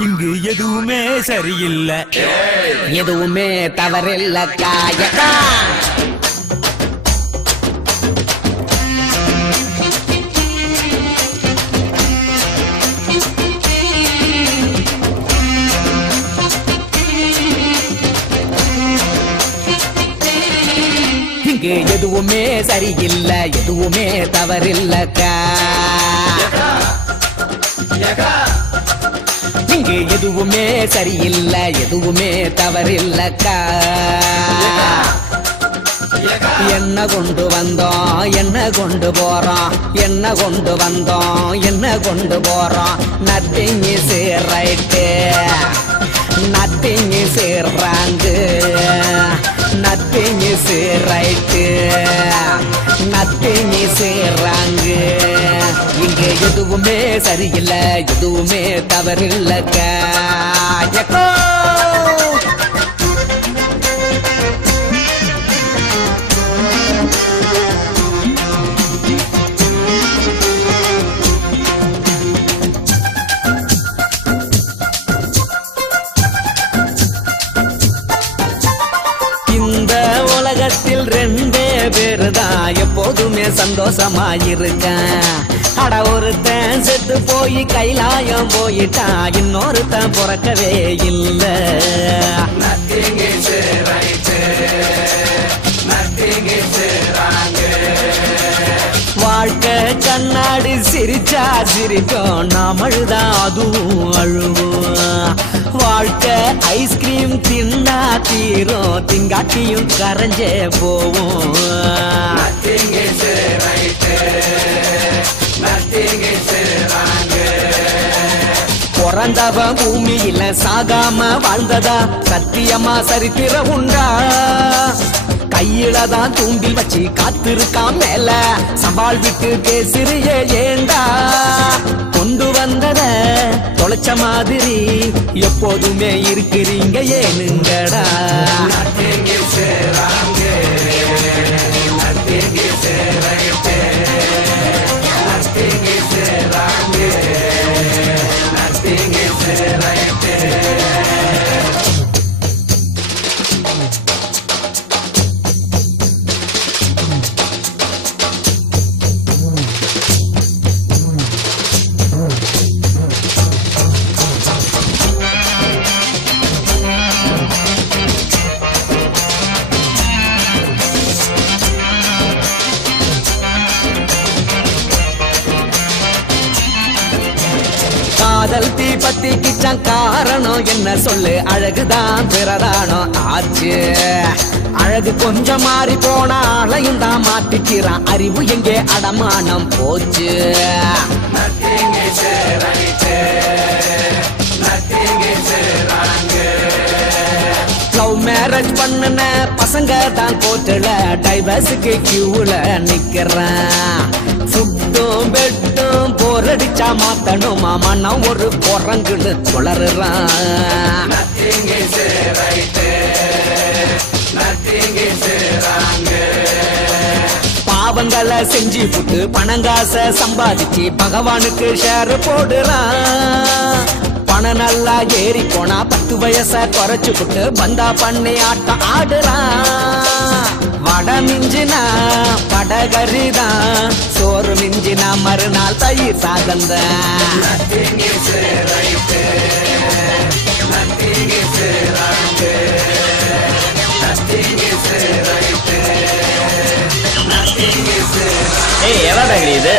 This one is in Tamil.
இங்கு எதுவுமே சரியில்லை. எதுவுமே தவறில்ல காயக்கா இங்கு எதுவுமே சரியில்லை எதுவுமே தவறில்லக்கா இங்கு எதுவுமே சரியில்லை எதுவுமே தவறில்லக்கா என்ன கொண்டு வந்தோம் என்ன கொண்டு போறோம் என்ன கொண்டு வந்தோம் என்ன கொண்டு போறோம். Nothing is right nothing is wrong nothing is right nothing is wrong இங்க எதுவுமே சரியில்லை எதுவுமே தவறில்லக்கா. இந்த உலகத்தில் ரெண்டே பேரு தான் எப்போதுமே சந்தோஷமாயிருக்கேன். அட ஒருத்தன் செத்து போய் கைலாயம் போயிட்டான். இன்னொருத்தன் பிறக்கவே இல்லை. வாழ்க்கை கண்ணாடி சிரிச்சா சிரிக்கும். நாம் அழுதா அதுவும் அழுவோம். வாழ்க்கை ஐஸ்கிரீம் தின்னா தீரும். திங்காட்டியும் கரைஞ்சே போவோம். பிறந்தவன் பூமியில சாகாம வாழ்ந்ததா? சத்தியமா சரித்திர உண்டா? கையில தான் தூண்டில் வச்சு காத்திருக்கான் மேல. சவால் விட்டு பேசுறிய ஏண்டா? கொண்டு வந்தத தொலைச்ச மாதிரி எப்போதுமே இருக்கிறீங்க ஏனுங்கடா? till I காதல் தீ பத்தி கிச்சான் காரணம் என்ன சொல்லு? அழகுதான் பிரதானம் ஆச்சு. அழகு கொஞ்சம் மாறி போனா அழையும் தான் மாத்திக்கிறான். அறிவு எங்கே? அடமானம் போச்சு. லவ் மேரேஜ் பண்ணுன பசங்க தான் கோட்டுல டைவர்ஸுக்கு கியூல நிக்கிறேன். ஃபுட்டும் பெட்டும் போரடிச்சா மாத்தணும்? மாமா நான் ஒரு குரங்குன்னு குளறுறான் பாவங்களை செஞ்சு புட்டு பணங்காச சம்பாதிச்சு பகவானுக்கு ஷேர் போடுறான். பணம் நல்லா ஏறி போனா பத்து வயச குறைச்சு புட்டு பந்தா பண்ணி ஆட்டம் ஆடுறான். வட மிஞ்சினா வடகரிதான் சோறு மிஞ்சினா சாதந்த ஏய் எவ்வளோ இது?